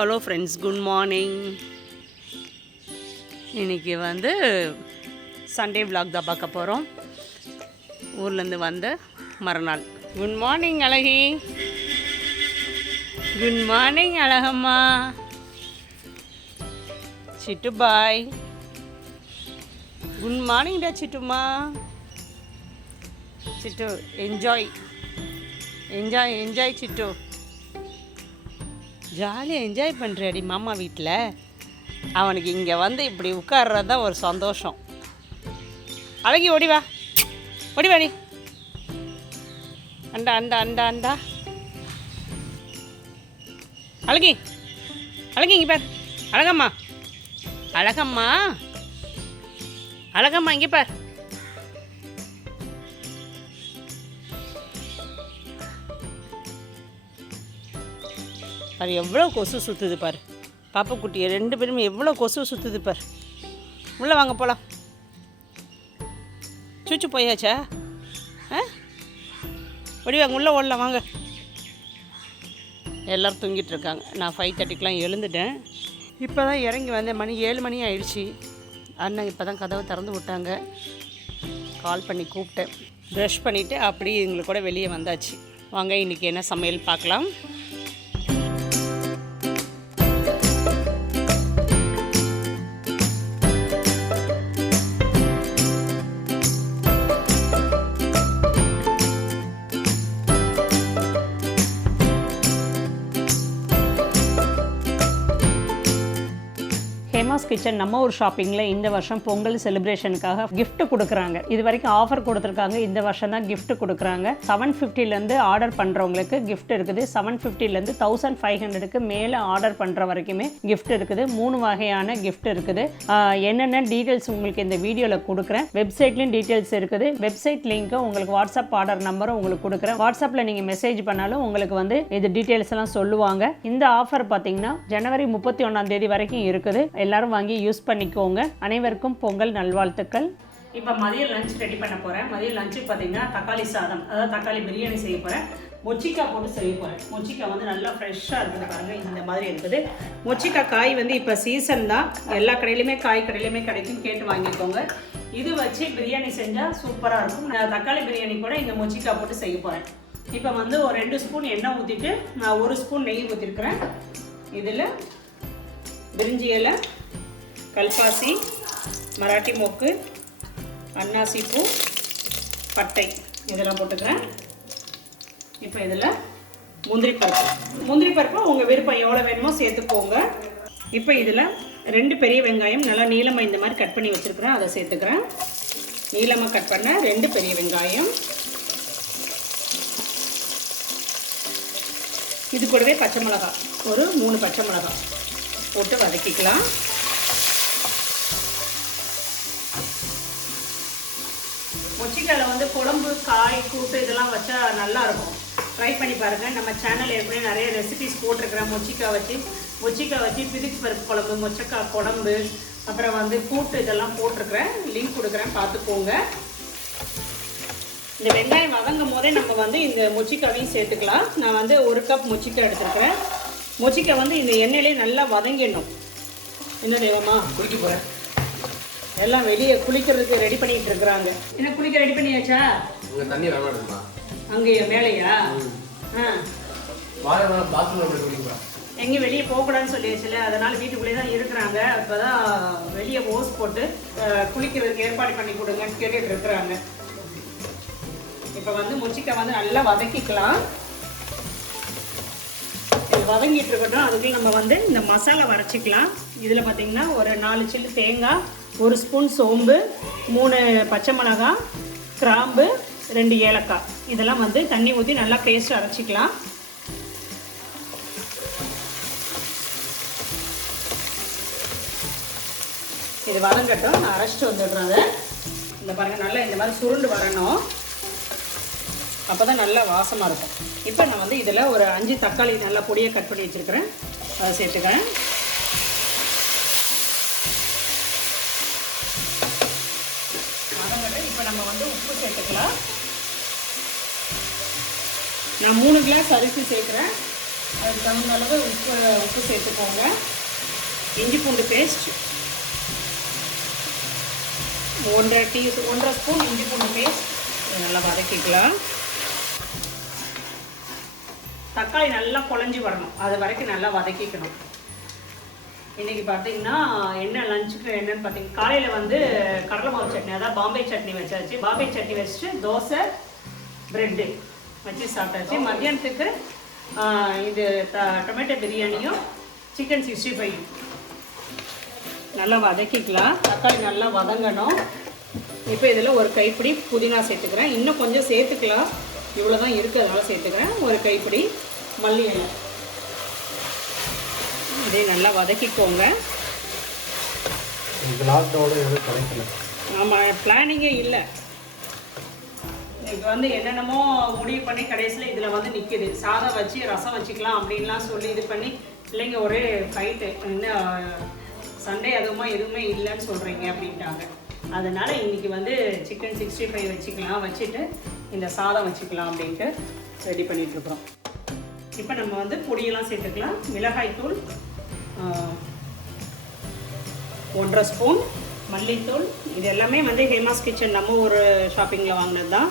Hello friends, good morning. இன்றைக்கி வந்து Sunday vlog தான் பார்க்க போகிறோம். ஊர்லேருந்து வந்த மறுநாள். குட் மார்னிங் அழகி. Good morning Azhagamma. Chittu boy. Good morning டா சிட்டுமா. Chittu enjoy enjoy enjoy Chittu. ஜாலியாக என்ஜாய் பண்ணுறாடி மாமா வீட்டில். அவனுக்கு இங்கே வந்து இப்படி உட்கார்றது தான் ஒரு சந்தோஷம். அழகி ஓடிவா, ஓடிவாடி. அண்டா அண்டா அண்டா அண்டா. அழகி அழகி இங்கே பார். அழகம்மா அழகம்மா அழகம்மா இங்கே பார். பாரு எவ்வளோ கொசு சுற்றுது பாரு. பாப்பா குட்டியை ரெண்டு பேருமே எவ்வளோ கொசு சுற்றுது பாரு. உள்ளே வாங்க போகலாம். சூச்சு போயாச்சா? வாங்க உள்ளே ஓடலாம் வாங்க. எல்லோரும் தூங்கிட்டு இருக்காங்க. நான் 5:30க்கெலாம் எழுந்துட்டேன். இப்போ தான் இறங்கி வந்தேன். மணி 7 மணி ஆயிடுச்சு. அண்ணன் இப்போ தான் கதவை திறந்து விட்டாங்க. கால் பண்ணி கூப்பிட்டேன். ப்ரஷ் பண்ணிவிட்டு அப்படியே எங்களுக்கு கூட வெளியே வந்தாச்சு. வாங்க இன்றைக்கி என்ன சமையல் பார்க்கலாம். ஹேமாஸ் கிச்சன் நம்ம ஒரு ஷாப்பிங்கில் இந்த வருஷம் பொங்கல் செலிப்ரேஷனுக்காக கிஃப்ட் கொடுக்குறாங்க. இது வரைக்கும் ஆஃபர் கொடுத்துருக்காங்க. இந்த வருஷம் தான் கிஃப்ட் கொடுக்குறாங்க. 750லேருந்து ஆர்டர் பண்ணுறவங்களுக்கு கிஃப்ட் இருக்குது. 750லேருந்து 1500க்கு மேலே ஆர்டர் பண்ணுற வரைக்குமே கிஃப்ட் இருக்குது. 3 வகையான கிஃப்ட் இருக்குது. என்னென்ன டீட்டெயில்ஸ் உங்களுக்கு இந்த வீடியோவில் கொடுக்குறேன். வெப்சைட்லேயும் டீட்டெயில்ஸ் இருக்குது. வெப்சைட் லிங்க்கும் உங்களுக்கு வாட்ஸ்அப் ஆர்டர் நம்பரும் உங்களுக்கு கொடுக்குறேன். வாட்ஸ்அப்பில் நீங்கள் மெசேஜ் பண்ணாலும் உங்களுக்கு வந்து இது டீட்டெயில்ஸ் எல்லாம் சொல்லுவாங்க. இந்த ஆஃபர் பார்த்தீங்கன்னா ஜனவரி 31 வரைக்கும் இருக்குது. எல்லாரும் வாங்கி யூஸ் பண்ணிக்கோங்க. அனைவருக்கும் பொங்கல் நல்வாழ்த்துக்கள். இப்போ மதியம் லஞ்ச் ரெடி பண்ண போகிறேன். மதியம் லஞ்சுக்கு பார்த்தீங்கன்னா தக்காளி சாதம், அதாவது தக்காளி பிரியாணி செய்ய போகிறேன். மொச்சிக்காய் போட்டு செய்ய போகிறேன். மொச்சிக்காய் வந்து நல்லா ஃப்ரெஷ்ஷாக இருக்குது பாருங்கள். இந்த மாதிரி இருக்குது. மொச்சிக்காய் காய் வந்து இப்போ சீசன் தான். எல்லா கடையிலுமே காய் கடையிலுமே கிடைக்கும். கேட்டு வாங்கிக்கோங்க. இது வச்சு பிரியாணி செஞ்சால் சூப்பராக இருக்கும். நான் தக்காளி பிரியாணி கூட இந்த மொச்சிக்காய் போட்டு செய்ய போகிறேன். இப்போ வந்து ஒரு 2 ஸ்பூன் எண்ணெய் ஊற்றிட்டு நான் 1 ஸ்பூன் நெய் ஊற்றிருக்கிறேன். இதில் பிரிஞ்சி இலை, கல்பாசி, மராட்டி மொக்கு, அன்னாசி பூ, பட்டை இதெல்லாம் போட்டுக்கிறேன். இப்போ இதில் முந்திரி பருப்பு உங்கள் விருப்பம் எவ்வளோ வேணுமோ சேர்த்துக்கோங்க. இப்போ இதில் 2 பெரிய வெங்காயம் நல்லா நீளமாக இந்த மாதிரி கட் பண்ணி வச்சுருக்கிறேன். அதை சேர்த்துக்கிறேன். நீளமாக கட் பண்ண 2 பெரிய வெங்காயம். இது கூடவே பச்சை மிளகாய் ஒரு 3 பச்சை மிளகாய் போட்டு வதக்கிக்கலாம். மொச்சிக்காயில் வந்து குழம்பு, காய், கூட்டு இதெல்லாம் வச்சா நல்லாயிருக்கும். ட்ரை பண்ணி பாருங்கள். நம்ம சேனல் ஏற்கனவே நிறைய ரெசிபிஸ் போட்டிருக்கிறேன். மொச்சிக்காய் வச்சு பிதிச்சு பருப்பு குழம்பு, மொச்சக்காய் குழம்பு, அப்புறம் வந்து கூட்டு இதெல்லாம் போட்டிருக்கிறேன். லிங்க் கொடுக்குறேன், பார்த்துக்கோங்க. இந்த வெங்காயம் வதங்கும் போதே நம்ம வந்து இந்த மொச்சிக்காவையும் சேர்த்துக்கலாம். நான் வந்து 1 கப் மொச்சிக்காய் எடுத்துருக்கிறேன். மொச்சிக்காய் வந்து இந்த எண்ணெயிலே நல்லா வதங்கிடணும். என்ன தேவமா குளிக்க போகிறேன். எல்லாம் வெளியே குளிக்கிறதுக்கு ரெடி பண்ணிட்டு இருக்கிறாங்க. என்ன குளிக்க ரெடி பண்ணியாச்சா? தண்ணி அங்கேயா மேலையா? எங்கேயும் வெளியே போகக்கூடாதுன்னு சொல்லியாச்சுல, அதனால வீட்டுக்குள்ளே தான் இருக்கிறாங்க. இப்போ தான் வெளியே ஓஸ் போட்டு குளிக்கிறதுக்கு ஏற்பாடு பண்ணி கொடுங்கன்னு கேட்டுட்டு இருக்கிறாங்க. இப்போ வந்து மொச்சிக்காய் வந்து நல்லா வதக்கிக்கலாம். இது வதங்கிட்டு இருக்கட்டும். அதுக்குள்ள நம்ம வந்து இந்த மசாலா வரைச்சிக்கலாம். இதில் பார்த்தீங்கன்னா ஒரு 4 சில்லு தேங்காய், 1 ஸ்பூன் சோம்பு, 3 பச்சை மிளகாய், கிராம்பு, 2 ஏலக்காய் இதெல்லாம் வந்து தண்ணி ஊற்றி நல்லா பேஸ்ட் அரைச்சிக்கலாம். இது வதங்கட்டும். நான் அரைச்சிட்டு வந்துடுறேன். அதை இந்த பாருங்கள் நல்லா இந்த மாதிரி சுருண்டு வரணும். அப்போ தான் நல்லா வாசமாக இருக்கும். இப்போ நான் வந்து இதில் ஒரு 5 தக்காளி நல்லா பொடியாக கட் பண்ணி வச்சுருக்கிறேன். அதை சேர்த்துக்கிறேன். இப்போ நம்ம வந்து உப்பு சேர்த்துக்கலாம். நான் 3 கிளாஸ் அரிசி சேர்க்குறேன். அதுக்கு தகுந்த அளவு உப்பு சேர்த்துக்கோங்க. இஞ்சி பூண்டு பேஸ்ட் 1.5 ஸ்பூன் இஞ்சி பூண்டு பேஸ்ட் நல்லா வதக்கிக்கலாம். தக்காளி நல்லா குழஞ்சி வரணும், அது வரைக்கும் நல்லா வதக்கிக்கணும். இன்றைக்கி பார்த்திங்கன்னா என்ன லஞ்சுக்கு என்னென்னு பார்த்தீங்கன்னா, காலையில் வந்து கடலை மாவு சட்னி, அதாவது பாம்பே சட்னி வச்சாச்சு. பாம்பே சட்னி வச்சுட்டு தோசை ப்ரெட்டு வச்சு சாப்பிட்டாச்சு. மத்தியானத்துக்கு இது டொமேட்டோ பிரியாணியும் சிக்கன் 65 நல்லா வதக்கிக்கலாம். தக்காளி நல்லா வதங்கணும். இப்போ இதில் ஒரு கைப்பிடி புதினா சேர்த்துக்கிறேன். இன்னும் கொஞ்சம் சேர்த்துக்கலாம், இவ்வளோ தான் இருக்குது அதனால் சேர்த்துக்கிறேன். ஒரு கைப்பிடி மல்லி இலை இதே நல்லா வதக்கிக்கோங்க. ஆமாம், பிளானிங்கே இல்லை. இப்போ வந்து என்னென்னமோ முடிவு பண்ணி கடைசியில் இதில் வந்து நிற்கிது. சாதம் வச்சு ரசம் வச்சுக்கலாம் அப்படின்லாம் சொல்லி இது பண்ணி பிள்ளைங்க ஒரே ஃபைட்டு. இன்னும் சண்டே எதுவுமே இல்லைன்னு சொல்கிறீங்க அப்படின்ட்டாங்க. அதனால் இன்றைக்கி வந்து சிக்கன் 65 வச்சுக்கலாம், வச்சுட்டு இந்த சாதம் வச்சுக்கலாம் அப்படின்ட்டு ரெடி பண்ணிகிட்ருக்குறோம். இப்போ நம்ம வந்து பொடியெல்லாம் சேர்த்துக்கலாம். மிளகாய்த்தூள் 1.5 ஸ்பூன், மல்லித்தூள் இது எல்லாமே வந்து ஹேமாஸ் கிச்சன் நம்ம ஒரு ஷாப்பிங்கில் வாங்கினது தான்.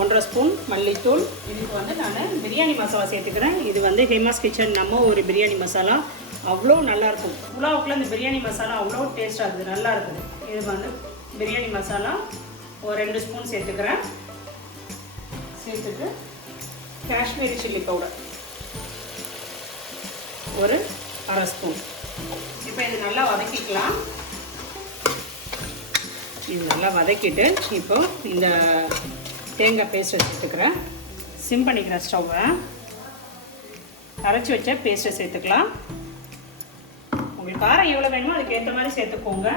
1.5 ஸ்பூன் மல்லித்தூள். இதுக்கு வந்து நான் பிரியாணி மசாலா சேர்த்துக்கிறேன். இது வந்து ஹேமாஸ் கிச்சன் நம்ம ஒரு பிரியாணி மசாலா, அவ்வளோ நல்லாயிருக்கும். புலாவுக்குள்ள இந்த பிரியாணி மசாலா அவ்வளோ டேஸ்ட்டாக இருக்குது, நல்லா இருக்குது. இது வந்து பிரியாணி மசாலா ஒரு 2 ஸ்பூன் சேர்த்துக்கிறேன். சேர்த்துட்டு காஷ்மீரி சில்லி பவுடர் ஒரு 1/2 ஸ்பூன். இப்போ இது நல்லா வதக்கிக்கலாம். இது நல்லா வதக்கிட்டு இப்போ இந்த தேங்காய் பேஸ்ட்டை சேர்த்துக்கிறேன். சிம் பண்ணிக்கிறேன் ஸ்டவ்வை. அரைச்சி வச்ச பேஸ்ட்டை சேர்த்துக்கலாம். உங்களுக்கு காரம் எவ்வளோ வேணுமோ அதுக்கு ஏற்ற மாதிரி சேர்த்துக்கோங்க.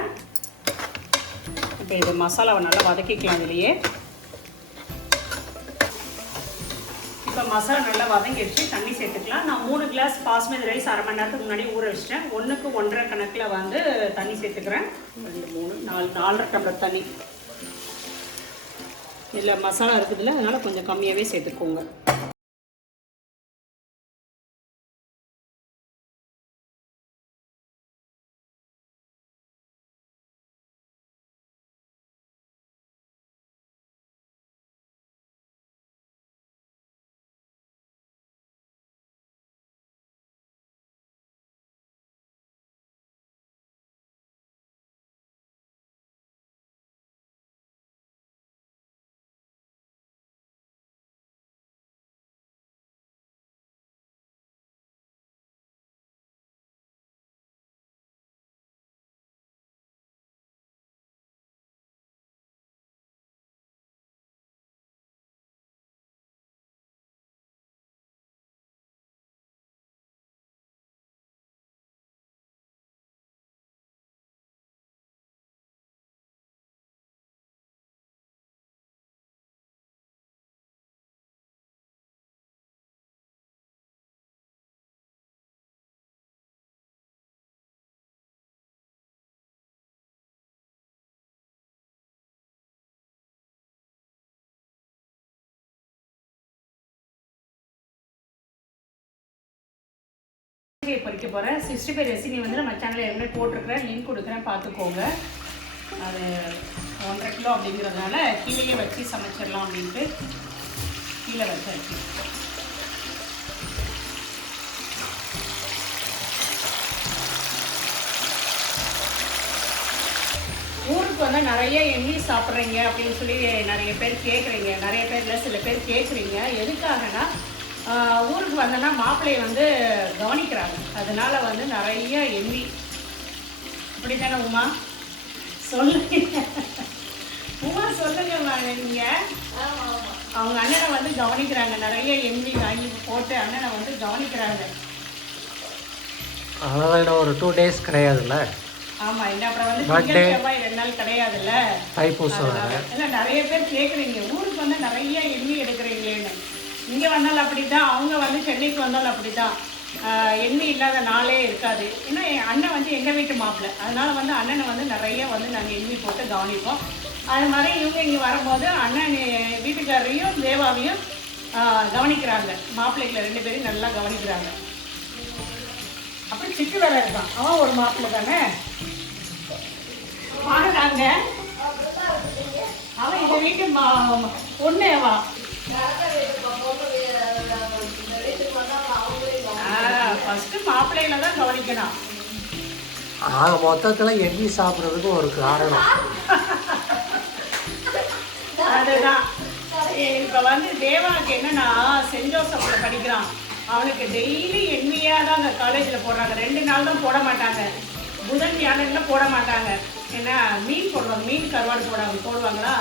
இப்போ இது மசாலாவை நல்லா வதக்கிக்கலாம் இதுலேயே. இப்போ மசாலா நல்லா வதங்கிடுச்சு, தண்ணி சேர்த்துக்கலாம். நான் 3 கிளாஸ் பாஸ்மதி ரைஸ் அரை மணி நேரத்துக்கு முன்னாடி ஊற வச்சிட்டேன். 1க்கு 1.5 கணக்கில் வந்து தண்ணி சேர்த்துக்கிறேன். 2, 3, 4, 4.5 டம்ளர் தண்ணி. இதில் மசாலா இருக்குதுல்ல, அதனால் கொஞ்சம் கம்மியாகவே சேர்த்துக்கோங்க. பொரிக்க போகிறேன். 65 ரெசிபி வந்து நம்ம சேனலில் ஏற்கனவே போட்டிருக்கிறேன், லிங்க் கொடுக்குறேன், பார்த்துக்கோங்க. அது 1.5 கிலோ அப்படிங்கிறதுனால கீழே வச்சு சமைச்சிடலாம் அப்படின்ட்டு கீழே வச்சாச்சு. ஊருக்கு வந்து நிறைய எண்ணி சாப்பிட்றீங்க அப்படின்னு சொல்லி நிறைய பேர் கேட்குறீங்க. நிறைய பேர் இல்லை, சில பேர் கேட்குறீங்க. எதுக்காகனா ஊருக்கு வந்தோன்னா மாப்பிள்ளையை வந்து கவனிக்கிறாங்க, அதனால வந்து நிறைய எண்ணி. அப்படி தானே உமா? சொல்லுங்க உமா, சொல்லுங்கம்மா. நீங்கள் அவங்க அண்ணனை வந்து கவனிக்கிறாங்க, நிறைய எண்ணி வாங்கி போட்டு அண்ணனை வந்து கவனிக்கிறாங்க. அதனால ஒரு 2 டேஸ் கிடையாதுல்ல. ஆமாம், இல்லை அப்புறம் வந்து திங்கள் செவ்வாய் 2 நாள் கிடையாதுல்ல, தைப்பூசம். இல்லை நிறைய பேர் கேட்குறீங்க ஊருக்கு வந்து நிறைய எண்ணி எடுக்கிறீங்களேன்னு. இங்கே வந்தாலும் அப்படி தான், அவங்க வந்து சென்னைக்கு வந்தாலும் அப்படி தான். எண்ணெய் இல்லாத நாளே இருக்காது. ஏன்னா என் அண்ணன் வந்து எங்கள் வீட்டு மாப்பிள்ளை, அதனால் வந்து அண்ணனை வந்து நிறைய வந்து நாங்கள் எண்ணெய் போட்டு கவனிப்போம். அது மாதிரி இவங்க இங்கே வரும்போது அண்ணன் வீட்டுக்காரரையும் தேவாவையும் கவனிக்கிறாங்க. மாப்பிள்ளைகளை 2 பேரும் நல்லா கவனிக்கிறாங்க. அப்புறம் சிக்கு வேலை இருக்கான், அவன் ஒரு மாப்பிள்ளை தானே. வாங்கினாங்க அவன் இந்த வீட்டு பொண்ணேவா. ஃபஸ்ட்டு மாப்பிள்ளைகளை தான் கவனிக்கணும். மொத்தத்தில் எண்ணி சாப்பிட்றதுக்கு ஒரு காரணம். அதுதான் இப்போ வந்து தேவாவுக்கு என்னன்னா சென்ட் ஜோசப்பில் படிக்கிறான். அவனுக்கு டெய்லி எண்ணியாக தான் அந்த காலேஜில் போடுறாங்க. 2 நாள் தான் போட மாட்டாங்க, புதன் வியாழனில் போட மாட்டாங்க. ஏன்னா மீன் போடுவாங்க, மீன் கருவாடு போடுவாங்களா.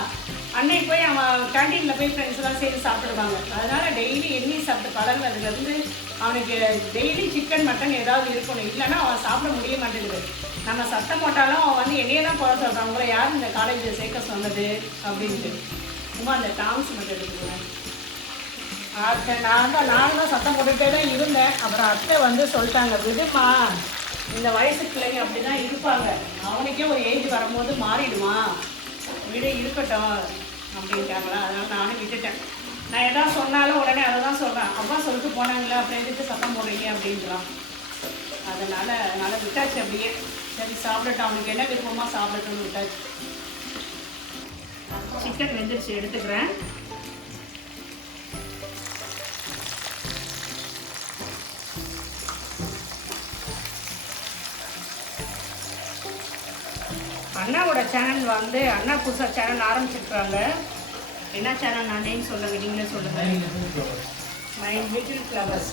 அன்னைக்கு போய் அவன் கேன்டீனில் போய் ஃப்ரெண்ட்ஸ்லாம் சேர்ந்து சாப்பிடுவாங்க. அதனால் டெய்லி எண்ணி சாப்பிட்டு பழகுனதுலேருந்து அவனுக்கு டெய்லி சிக்கன் மட்டன் ஏதாவது இருக்கணும், இல்லைன்னா அவன் சாப்பிட முடிய மாட்டேங்குது. நம்ம சத்தம் போட்டாலும் அவன் வந்து என்னையே தான் போட சொல்கிறான், உங்களை யார் இந்த காலேஜில் சேர்க்க சொன்னது அப்படின்ட்டு. சும்மா அந்த டான்ஸ் மட்டும் எடுத்துக்கிறேன். நான் தான் சத்தம் போட்டுகிட்டே தான் இருந்தேன். அப்புறம் அத்தை வந்து சொல்லிட்டாங்க, விடுமா இந்த வயசு பிள்ளைங்க அப்படி தான் இருப்பாங்க, அவனுக்கே ஒரு ஏஜ் வரும்போது மாறிடுவான், விட இருக்கட்டும் அப்படின்ட்டாங்களா. அதனால் நானும் விட்டுட்டேன். நான் எதாவது சொன்னாலும் உடனே அதை தான் சொல்கிறேன், அப்பா சொல்லிட்டு போனாங்களே அப்புறம் எதுக்கு சத்தம் போடுறீங்க அப்படின்றான். அதனால் விட்டாச்சு அப்படியே. சரி சாப்பிடட்டும், அவனுக்கு என்ன விருப்பமாக சாப்பிடட்டும்னு விட்டாச்சு. சிக்கன் வெந்துருச்சு, எடுத்துக்கிறேன். அண்ணாவோட சேனல் வந்து அண்ணா புதுசாக சேனல் ஆரம்பிச்சிருக்காங்க. என்ன சேனல் நான் நேம் சொல்லுங்க, நீங்களே சொல்லுங்கள். My little flower.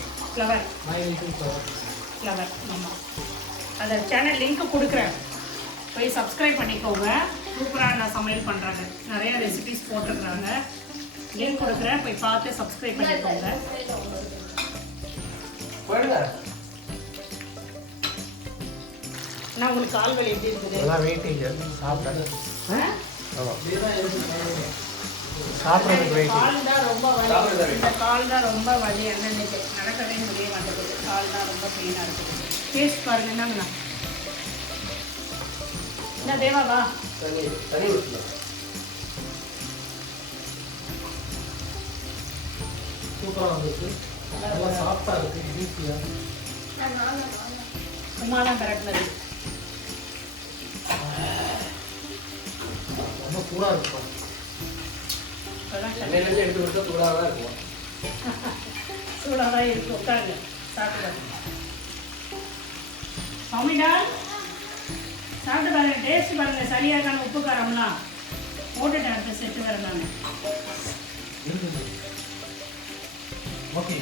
ஆமாம், அந்த சேனல் லிங்க்கு கொடுக்குறேன், போய் சப்ஸ்கிரைப் பண்ணிக்கோங்க. சூப்பராக நான் சமையல் பண்ணுறாங்க, நிறைய ரெசிபிஸ் போட்டுருக்குறாங்க. லிங்க் கொடுக்குறேன், போய் பார்த்து சப்ஸ்கிரைப் பண்ணிக்கோங்க. நான் உங்களுக்கு கால் வலி எப்படி இருக்குது? வெயிட்டிங் சாப்பிட்றதுக்கு கால் தான் ரொம்ப வலி. இந்த கால் தான் ரொம்ப வலி. அன்னைக்கு நடக்கவே முடிய மாட்டேங்குது, கால் தான் ரொம்ப பெயினாக இருக்குது. டேஸ்ட் பாருங்க. என்னங்கண்ணா என்ன தேவாவா? சூப்பராக வந்துருக்கு, நல்லா சாஃப்டாக இருக்குது, ஈஸியாக. சும்மா தான் பிறக்குனது, ரொம்ப சூடாக இருக்கும். எடுத்து கொடுத்தா சூடாக தான் இருக்கும். சூடாக தான் இருக்கும். உட்காருங்க, சாப்பிடுங்க. மம்மிடா சாப்பிட்டு பாருங்க, டேஸ்ட் பாருங்க, சரியாக இருக்கான உப்பு காரம்லாம் போட்டுட்டேன். அடுத்த செட்டு வரேன் நான். ஓகே,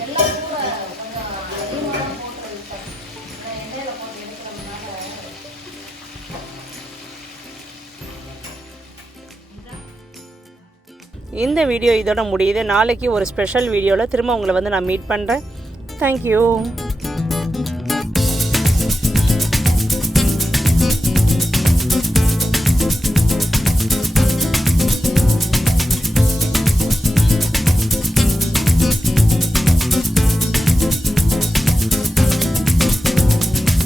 இந்த வீடியோ இதோட முடியுது. நாளைக்கு ஒரு ஸ்பெஷல் வீடியோவில் திரும்ப உங்களை வந்து நான் மீட் பண்ணுறேன். தேங்க்யூ.